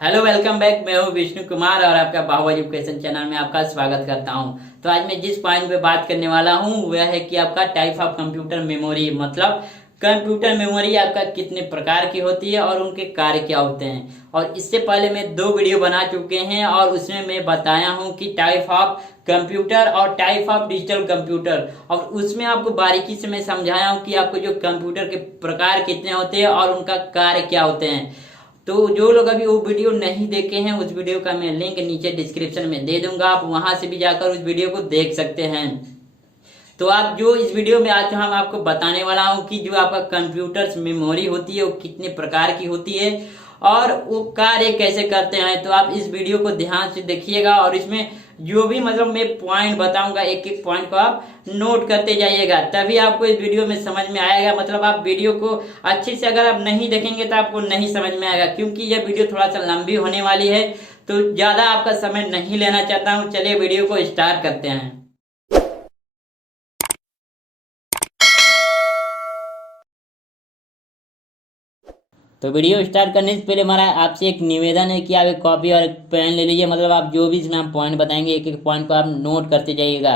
Hello welcome back. मैं हूं विष्णु कुमार और आपका बाहुबली एजुकेशन चैनल में आपका स्वागत करता हूं। तो आज मैं जिस पॉइंट पे बात करने वाला हूं वह है कि आपका टाइप ऑफ कंप्यूटर मेमोरी, मतलब कंप्यूटर मेमोरी आपका कितने प्रकार की होती है और उनके कार्य क्या होते हैं। और इससे पहले मैं 2 वीडियो बना चुके हैं और उसमें मैं बताया हूं कि टाइप ऑफ कंप्यूटर और टाइप ऑफ डिजिटल कंप्यूटर, और उसमें आपको बारीकी से मैं समझाया हूं कि आपको जो कंप्यूटर के प्रकार कितने होते हैं और उनका कार्य क्या होते हैं। तो जो लोग अभी वो वीडियो नहीं देखे हैं उस वीडियो का मैं लिंक नीचे डिस्क्रिप्शन में दे दूंगा, आप वहां से भी जाकर उस वीडियो को देख सकते हैं। तो आप जो इस वीडियो में आज हम आपको बताने वाला हूं कि जो आपका कंप्यूटर मेमोरी होती है वो कितने प्रकार की होती है और वो कार्य कैसे करते हैं। तो आप इस वीडियो को ध्यान से देखिएगा और इसमें जो भी मतलब मैं पॉइंट बताऊंगा एक एक पॉइंट को आप नोट करते जाइएगा, तभी आपको इस वीडियो में समझ में आएगा। मतलब आप वीडियो को अच्छे से अगर आप नहीं देखेंगे तो आपको नहीं समझ में आएगा, क्योंकि यह वीडियो थोड़ा सा लंबी होने वाली है। तो ज्यादा आपका समय नहीं लेना चाहता हूँ, चलिए वीडियो को स्टार्ट करते हैं। तो वीडियो स्टार्ट करने से पहले हमारा आपसे एक निवेदन है कि आप एक कॉपी और एक पेन ले लीजिए। मतलब आप जो भी इसमें हम पॉइंट बताएंगे एक एक पॉइंट को आप नोट करते जाइएगा।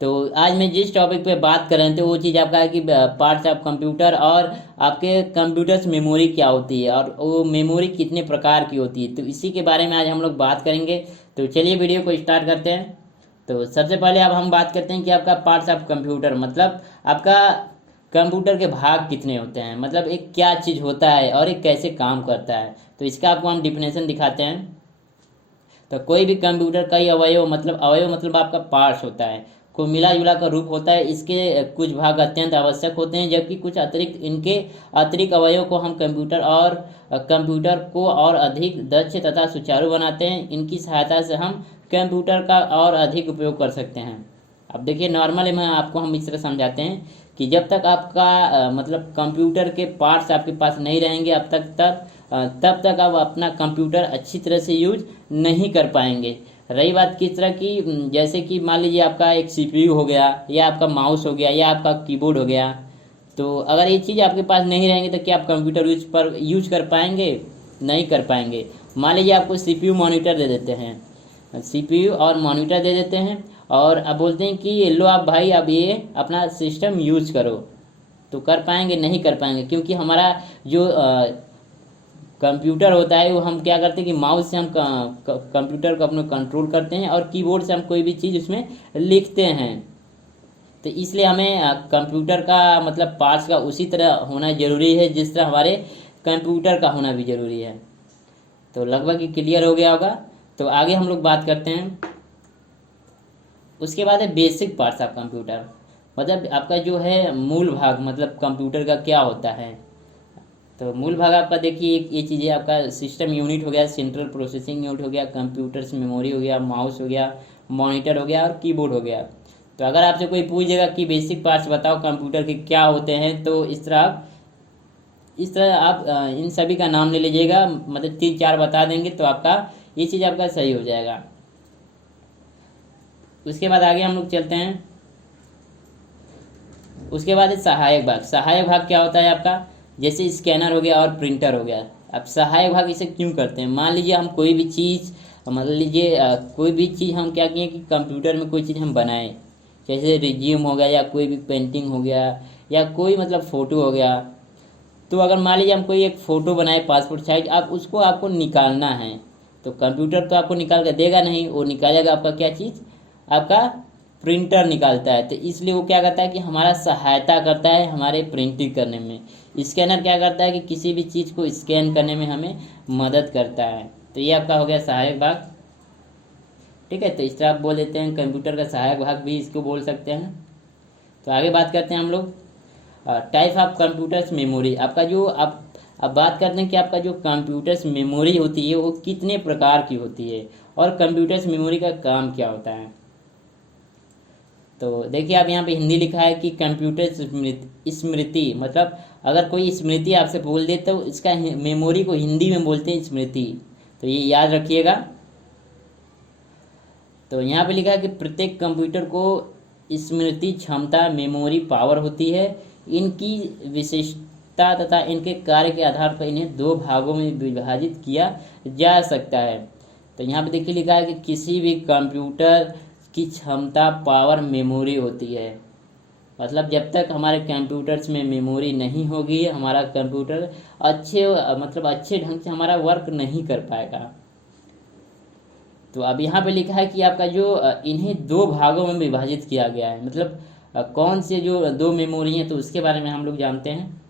तो आज मैं जिस टॉपिक पे बात कर रहे थे वो चीज़ आपका है कि पार्ट्स ऑफ कंप्यूटर और आपके कंप्यूटर्स मेमोरी क्या होती है और वो मेमोरी कितने प्रकार की होती है, तो इसी के बारे में आज हम लोग बात करेंगे। तो चलिए वीडियो को स्टार्ट करते हैं। तो सबसे पहले अब हम बात करते हैं कि आपका पार्ट्स ऑफ कंप्यूटर, मतलब आपका कंप्यूटर के भाग कितने होते हैं, मतलब एक क्या चीज़ होता है और एक कैसे काम करता है। तो इसका आपको हम डिफिनेशन दिखाते हैं। तो कोई भी कंप्यूटर कई अवयव मतलब आपका पार्ट्स होता है, को मिला जुला का रूप होता है। इसके कुछ भाग अत्यंत आवश्यक होते हैं जबकि कुछ अतिरिक्त अवयवों को हम कंप्यूटर को और अधिक दक्ष तथा सुचारू बनाते हैं। इनकी सहायता से हम कंप्यूटर का और अधिक उपयोग कर सकते हैं। अब देखिए नॉर्मली मैं आपको हम इस तरह समझाते हैं कि जब तक आपका मतलब कंप्यूटर के पार्ट्स आपके पास नहीं रहेंगे तब तक आप अपना कंप्यूटर अच्छी तरह से यूज नहीं कर पाएंगे। रही बात किस तरह की, जैसे कि मान लीजिए आपका एक सीपीयू हो गया या आपका माउस हो गया या आपका कीबोर्ड हो गया। तो अगर ये चीज़ आपके पास नहीं रहेंगे तो क्या आप कंप्यूटर यूज कर पाएंगे? नहीं कर पाएंगे। मान लीजिए आपको सीपीयू मॉनिटर दे देते हैं, सीपीयू और मॉनिटर दे देते हैं और अब बोलते हैं कि लो आप भाई अब ये अपना सिस्टम यूज करो, तो कर पाएंगे? नहीं कर पाएंगे, क्योंकि हमारा जो कंप्यूटर होता है वो हम क्या करते हैं कि माउस से हम कंप्यूटर को अपने कंट्रोल करते हैं और कीबोर्ड से हम कोई भी चीज़ उसमें लिखते हैं। तो इसलिए हमें कंप्यूटर का मतलब पार्ट्स का उसी तरह होना ज़रूरी है जिस तरह हमारे कंप्यूटर का होना भी ज़रूरी है। तो लगभग ये क्लियर हो गया होगा। तो आगे हम लोग बात करते हैं। उसके बाद है बेसिक पार्ट्स ऑफ कंप्यूटर, मतलब आपका जो है मूल भाग, मतलब कंप्यूटर का क्या होता है। तो मूल भाग आपका देखिए ये चीज़ें आपका सिस्टम यूनिट हो गया, सेंट्रल प्रोसेसिंग यूनिट हो गया, कंप्यूटर्स मेमोरी हो गया, माउस हो गया, मॉनिटर हो गया और कीबोर्ड हो गया। तो अगर आपसे कोई पूछेगा कि बेसिक पार्ट्स बताओ कंप्यूटर के क्या होते हैं, तो इस तरह आप इन सभी का नाम ले लीजिएगा, मतलब 3-4 बता देंगे तो आपका ये चीज़ आपका सही हो जाएगा। उसके बाद आगे हम लोग चलते हैं। उसके बाद सहायक भाग। सहायक भाग क्या होता है आपका, जैसे स्कैनर हो गया और प्रिंटर हो गया। अब सहायक भाग इसे क्यों करते हैं, मान लीजिए हम कोई भी चीज़, मान लीजिए कोई भी चीज़ हम क्या किए कि कंप्यूटर में कोई चीज़ हम बनाए, जैसे रिज्यूम हो गया या कोई भी पेंटिंग हो गया या कोई मतलब फ़ोटो हो गया। तो अगर मान लीजिए हम कोई एक फ़ोटो बनाए पासपोर्ट साइज, आप उसको आपको निकालना है, तो कंप्यूटर तो आपको निकाल कर देगा नहीं, वो निकालेगा आपका क्या चीज़, आपका प्रिंटर निकालता है। तो इसलिए वो क्या करता है कि हमारा सहायता करता है हमारे प्रिंटिंग करने में। स्कैनर क्या करता है कि किसी भी चीज़ को स्कैन करने में हमें मदद करता है। तो ये आपका हो गया सहायक भाग। ठीक है, तो इस तरह आप बोल देते हैं, कंप्यूटर का सहायक भाग भी इसको बोल सकते हैं। तो आगे बात करते हैं हम लोग टाइप ऑफ कंप्यूटर्स मेमोरी। आपका जो अब बात करते हैं कि आपका जो कंप्यूटर्स मेमोरी होती है वो कितने प्रकार की होती है और कंप्यूटर्स मेमोरी का काम क्या होता है। तो देखिए आप यहाँ पे हिंदी लिखा है कि कंप्यूटर स्मृति, मतलब अगर कोई स्मृति आपसे बोल दे तो इसका मेमोरी को हिंदी में बोलते हैं स्मृति। तो ये याद रखिएगा। तो यहाँ पे लिखा है कि प्रत्येक कंप्यूटर को स्मृति क्षमता मेमोरी पावर होती है। इनकी क्षमता तथा इनके कार्य के आधार पर इन्हें दो भागों में विभाजित किया जा सकता है। तो यहाँ पे देखिए लिखा है कि किसी भी कंप्यूटर की क्षमता पावर मेमोरी होती है। मतलब जब तक हमारे कंप्यूटर्स में मेमोरी नहीं होगी हमारा कंप्यूटर अच्छे ढंग से हमारा वर्क नहीं कर पाएगा। तो अब यहाँ पे लिखा है कि आपका जो इन्हें दो भागों में विभाजित किया गया है, मतलब कौन से जो दो मेमोरी हैं तो उसके बारे में हम लोग जानते हैं।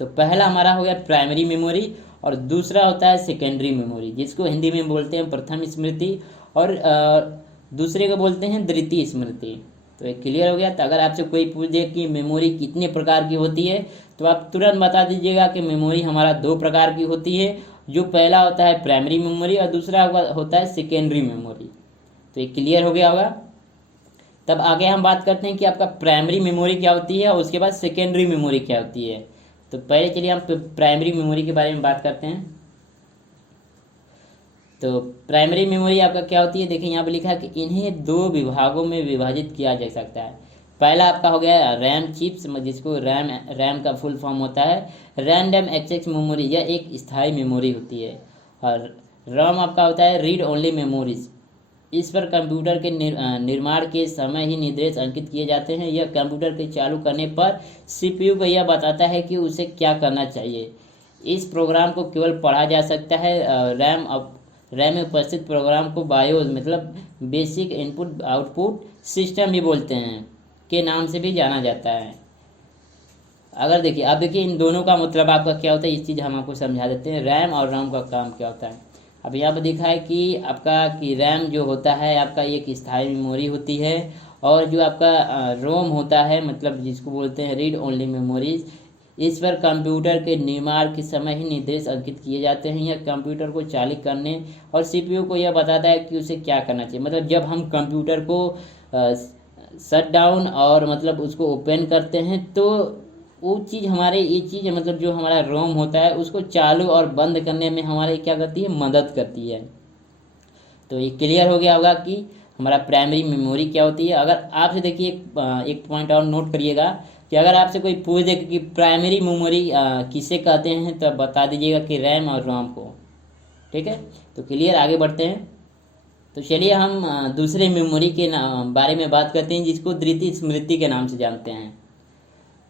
तो पहला हमारा हो गया प्राइमरी मेमोरी और दूसरा होता है सेकेंडरी मेमोरी, जिसको हिंदी में बोलते हैं प्रथम स्मृति और दूसरे को बोलते हैं द्वितीय स्मृति। तो एक क्लियर हो गया। तो अगर आपसे कोई पूछ दे कि मेमोरी कितने प्रकार की होती है तो आप तुरंत बता दीजिएगा कि मेमोरी हमारा दो प्रकार की होती है। जो पहला होता है प्राइमरी मेमोरी और दूसरा होता है सेकेंडरी मेमोरी। तो ये क्लियर हो गया होगा। तब आगे हम बात करते हैं कि आपका प्राइमरी मेमोरी क्या होती है और उसके बाद सेकेंडरी मेमोरी क्या होती है। तो पहले चलिए हम प्राइमरी मेमोरी के बारे में बात करते हैं। तो प्राइमरी मेमोरी आपका क्या होती है, देखिए यहाँ पे लिखा है कि इन्हें दो विभागों में विभाजित किया जा सकता है। पहला आपका हो गया रैम चिप्स, जिसको रैम का फुल फॉर्म होता है रैंडम एक्सेस मेमोरी, यह एक स्थायी मेमोरी होती है। और रोम आपका होता है रीड ओनली मेमोरीज, इस पर कंप्यूटर के निर्माण के समय ही निर्देश अंकित किए जाते हैं। यह कंप्यूटर के चालू करने पर सीपीयू को यह बताता है कि उसे क्या करना चाहिए। इस प्रोग्राम को केवल पढ़ा जा सकता है। रैम में उपस्थित प्रोग्राम को बायोस मतलब बेसिक इनपुट आउटपुट सिस्टम भी बोलते हैं के नाम से भी जाना जाता है। अगर देखिए आप देखिए इन दोनों का मतलब आपका क्या होता है, इस चीज़ हम आपको समझा देते हैं। रैम और रोम का काम क्या होता है। अब यहाँ पर दिखा है कि आपका कि रैम जो होता है आपका एक स्थायी मेमोरी होती है और जो आपका रोम होता है मतलब जिसको बोलते हैं रीड ओनली मेमोरीज, इस पर कंप्यूटर के निर्माण के समय ही निर्देश अंकित किए जाते हैं। यह कंप्यूटर को चालू करने और सीपीयू को यह बताता है कि उसे क्या करना चाहिए। मतलब जब हम कंप्यूटर को शट डाउन और मतलब उसको ओपन करते हैं तो वो चीज़ हमारे ये चीज़ मतलब जो हमारा रोम होता है उसको चालू और बंद करने में हमारे क्या करती है, मदद करती है। तो ये क्लियर हो गया होगा कि हमारा प्राइमरी मेमोरी क्या होती है। अगर आपसे देखिए एक पॉइंट और नोट करिएगा कि अगर आपसे कोई पूछ दे कि प्राइमरी मेमोरी किसे कहते हैं तो बता दीजिएगा कि रैम और रोम को। ठीक है, तो क्लियर, आगे बढ़ते हैं। तो चलिए हम दूसरे मेमोरी के बारे में बात करते हैं जिसको द्वितीय स्मृति के नाम से जानते हैं।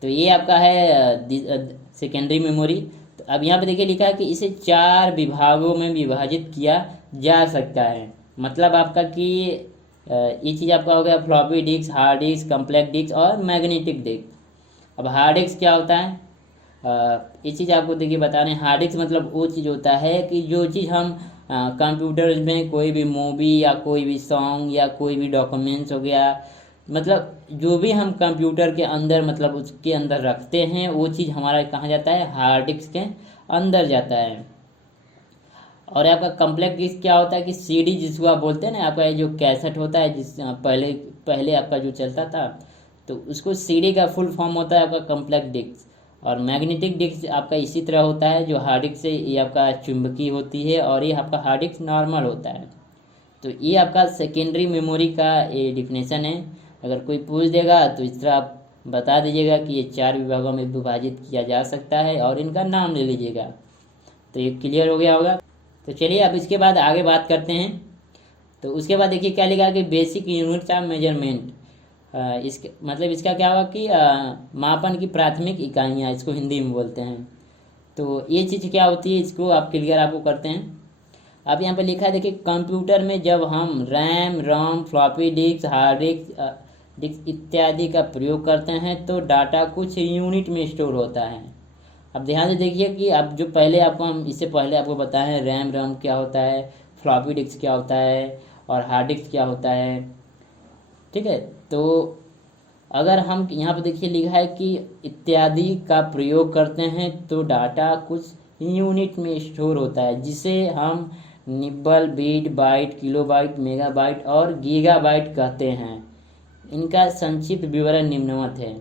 तो ये आपका है सेकेंडरी मेमोरी। तो अब यहाँ पे देखिए लिखा है कि इसे 4 विभागों में विभाजित किया जा सकता है। मतलब आपका कि ये चीज़ आपका हो गया floppy disk, hard disk, compact disk और मैग्नेटिक डिस्क। अब हार्ड डिस्क क्या होता है, ये चीज़ आपको देखिए बताने। हार्ड डिस्क मतलब वो चीज़ होता है कि जो चीज़ हम कंप्यूटर में कोई भी मूवी या कोई भी सॉन्ग या कोई भी डॉक्यूमेंट्स हो गया, मतलब जो भी हम कंप्यूटर के अंदर मतलब उसके अंदर रखते हैं वो चीज़ हमारा कहाँ जाता है, हार्ड डिस्क के अंदर जाता है। और आपका कॉम्पैक्ट डिस्क क्या होता है कि सीडी जिसको आप बोलते हैं ना, आपका जो कैसेट होता है जिस पहले आपका जो चलता था तो उसको सीडी का फुल फॉर्म होता है आपका कॉम्पैक्ट डिस्क। और मैग्नेटिक डिस्क आपका इसी तरह होता है, जो हार्ड डिस्क से ये आपका चुंबकीय होती है और ये आपका हार्ड डिस्क नॉर्मल होता है। तो ये आपका सेकेंडरी मेमोरी का ये डिफिनेशन है। अगर कोई पूछ देगा तो इस तरह आप बता दीजिएगा कि ये 4 विभागों में विभाजित किया जा सकता है और इनका नाम ले लीजिएगा। तो ये क्लियर हो गया होगा। तो चलिए अब इसके बाद आगे बात करते हैं। तो उसके बाद देखिए क्या लिखा कि बेसिक यूनिट्स ऑफ मेजरमेंट, इसके मतलब इसका क्या होगा कि मापन की प्राथमिक इकाइयाँ, इसको हिंदी में बोलते हैं। तो ये चीज़ क्या होती है इसको आप क्लियर आपको करते हैं। अब यहाँ पे लिखा है देखिए कंप्यूटर में जब हम रैम, रोम, फ्लॉपी डिस्क, हार्ड डिस्क इत्यादि का प्रयोग करते हैं तो डाटा कुछ यूनिट में स्टोर होता है। अब ध्यान से देखिए कि अब जो पहले आपको हम इससे पहले आपको बताएं रैम रोम क्या होता है, फ्लॉपी डिस्क क्या होता है और हार्ड डिस्क क्या होता है। ठीक है, तो अगर हम यहाँ पे देखिए लिखा है कि इत्यादि का प्रयोग करते हैं तो डाटा कुछ यूनिट में स्टोर होता है, जिसे हम nibble, bit, byte, kilobyte, megabyte और गीगाबाइट कहते हैं। इनका संक्षिप्त विवरण निम्नवत है।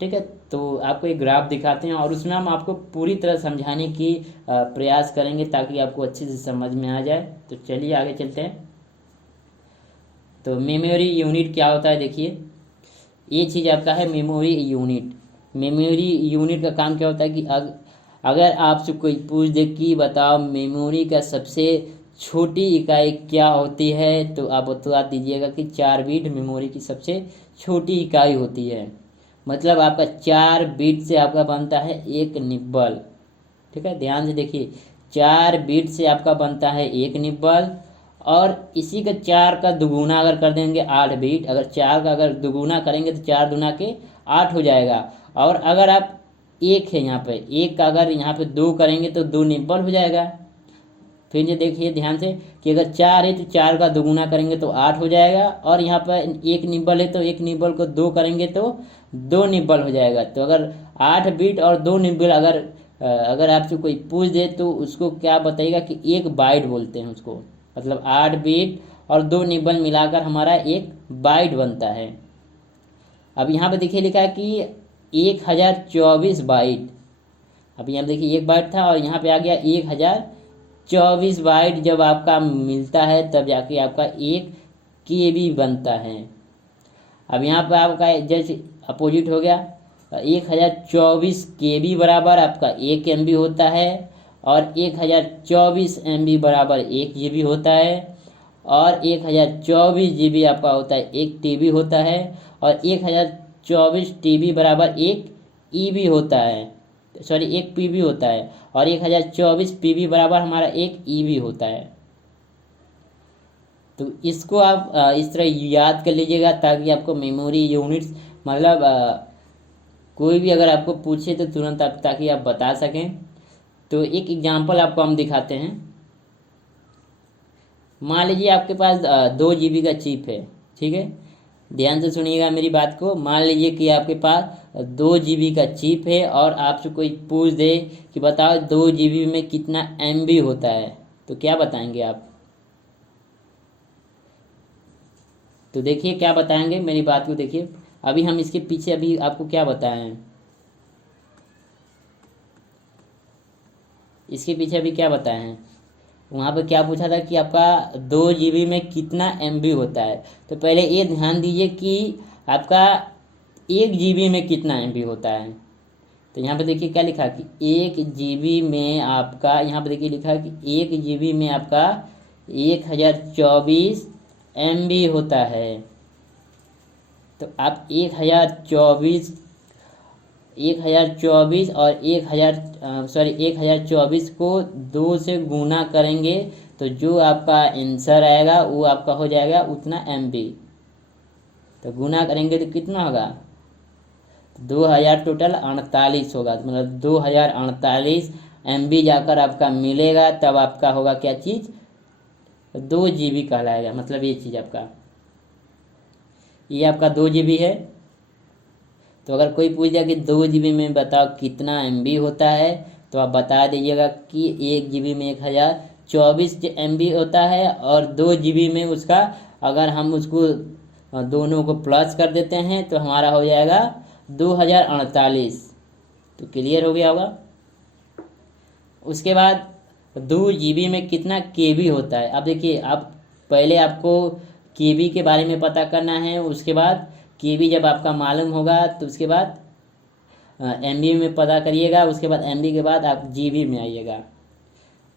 ठीक है, तो आपको एक ग्राफ दिखाते हैं और उसमें हम आपको पूरी तरह समझाने की प्रयास करेंगे ताकि आपको अच्छे से समझ में आ जाए। तो चलिए आगे चलते हैं। तो मेमोरी यूनिट क्या होता है, देखिए ये चीज़ आपका है मेमोरी यूनिट। मेमोरी यूनिट का काम क्या होता है कि अगर आपसे कोई पूछ दे कि बताओ मेमोरी का सबसे छोटी इकाई क्या होती है, तो आप बता दीजिएगा कि 4 बिट मेमोरी की सबसे छोटी इकाई होती है। मतलब आपका 4 बिट से आपका बनता है एक निब्बल। ठीक है, ध्यान से देखिए, 4 बिट से आपका बनता है एक निब्बल, और इसी का 4 का दुगुना अगर कर देंगे 8 बिट, अगर 4 का अगर दुगुना करेंगे तो 4 दूना के 8 हो जाएगा। और अगर आप एक है यहाँ पे, एक का अगर यहाँ पे 2 करेंगे तो 2 निब्बल हो जाएगा। फिर ये देखिए ध्यान से कि अगर 4 है तो 4 का दुगुना करेंगे तो 8 हो जाएगा, और यहाँ पर एक निब्बल है तो एक निब्बल को 2 करेंगे तो 2 निब्बल हो जाएगा। तो अगर 8 बिट और 2 निब्बल अगर आपसे कोई पूछ दे तो उसको क्या बताइएगा कि 1 बाइट बोलते हैं उसको। मतलब 8 बिट और 2 निब्बल मिलाकर हमारा 1 बाइट बनता है। अब यहाँ पे देखिए लिखा है कि 1024 बाइट। अब यहाँ देखिए 1 बाइट था और यहाँ पे आ गया 1024 बाइट। जब आपका मिलता है तब जाके आपका 1 KB बनता है। अब यहाँ पे आपका जैसे अपोजिट हो गया, 1024 KB बराबर आपका 1 MB होता है, और 1024 MB बराबर 1 GB होता है, और 1024 GB आपका होता है 1 TB होता है, और 1024 TB बराबर 1 EB होता है, सॉरी 1 PB होता है, और 1024 PB बराबर हमारा 1 EB होता है। तो इसको आप इस तरह याद कर लीजिएगा ताकि आपको मेमोरी यूनिट्स मतलब कोई भी अगर आपको पूछे तो तुरंत आप ताकि आप बता सकें। तो एक एग्जांपल आपको हम दिखाते हैं। मान लीजिए आपके पास 2 GB का चिप है। ठीक है, ध्यान से सुनिएगा मेरी बात को। मान लीजिए कि आपके पास 2 GB का चिप है और आपसे कोई पूछ दे कि बताओ 2 GB में कितना MB होता है, तो क्या बताएंगे आप? तो देखिए क्या बताएंगे, मेरी बात को देखिए। अभी हम इसके पीछे अभी आपको क्या बताएं, इसके पीछे अभी क्या बताए हैं। वहाँ पे क्या पूछा था कि आपका 2 GB में कितना MB होता है। तो पहले ये ध्यान दीजिए कि आपका 1 GB में कितना MB होता है। तो यहाँ पे देखिए क्या लिखा कि 1 GB में आपका, यहाँ पे देखिए लिखा कि 1 GB में आपका 1024 MB होता है। तो आप 1024 और 1024 को 2 से गुना करेंगे तो जो आपका आंसर आएगा वो आपका हो जाएगा उतना MB। तो गुना करेंगे तो कितना होगा, 2000 टोटल 48 होगा। मतलब 2048 MB जाकर आपका मिलेगा, तब आपका होगा क्या चीज़, 2 GB कहलाएगा। मतलब ये चीज़ आपका, ये आपका 2 GB है। तो अगर कोई पूछ दिया कि 2 GB में बताओ कितना MB होता है, तो आप बता दीजिएगा कि 1 GB में 1024 MB होता है, और 2 GB में उसका अगर हम उसको दोनों को प्लस कर देते हैं तो हमारा हो जाएगा 2048। तो क्लियर हो गया होगा। उसके बाद 2 GB में कितना KB होता है। अब देखिए, आप पहले आपको KB के बारे में पता करना है, उसके बाद KB जब आपका मालूम होगा तो उसके बाद MB में पता करिएगा, उसके बाद MB के बाद आप GB में आइएगा।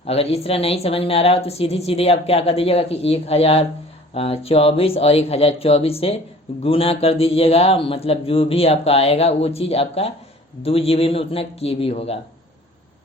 अगर इस तरह नहीं समझ में आ रहा हो तो सीधे आप क्या कर दीजिएगा कि 1024 और 1024 से गुना कर दीजिएगा। मतलब जो भी आपका आएगा वो चीज़ आपका 2 GB में उतना KB होगा।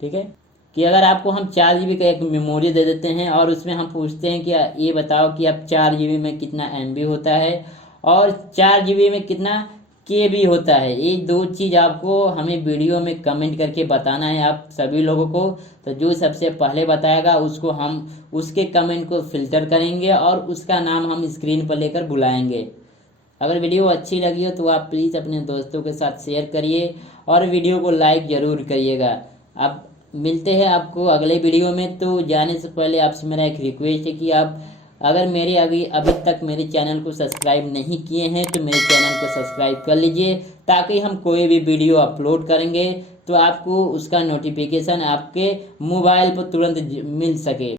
ठीक है, कि अगर आपको हम 4 GB का एक मेमोरी दे देते हैं और उसमें हम पूछते हैं कि ये बताओ कि आप 4 GB में कितना MB होता है और 4 GB में कितना KB होता है, ये 2 चीज़ आपको हमें वीडियो में कमेंट करके बताना है आप सभी लोगों को। तो जो सबसे पहले बताएगा उसको हम उसके कमेंट को फिल्टर करेंगे और उसका नाम हम स्क्रीन पर लेकर बुलाएंगे। अगर वीडियो अच्छी लगी हो तो आप प्लीज़ अपने दोस्तों के साथ शेयर करिए और वीडियो को लाइक ज़रूर करिएगा। अब मिलते हैं आपको अगले वीडियो में। तो जाने से पहले आपसे मेरा एक रिक्वेस्ट है कि आप अगर मेरे अभी तक मेरे चैनल को सब्सक्राइब नहीं किए हैं तो मेरे चैनल को सब्सक्राइब कर लीजिए, ताकि हम कोई भी वीडियो अपलोड करेंगे तो आपको उसका नोटिफिकेशन आपके मोबाइल पर तुरंत मिल सके।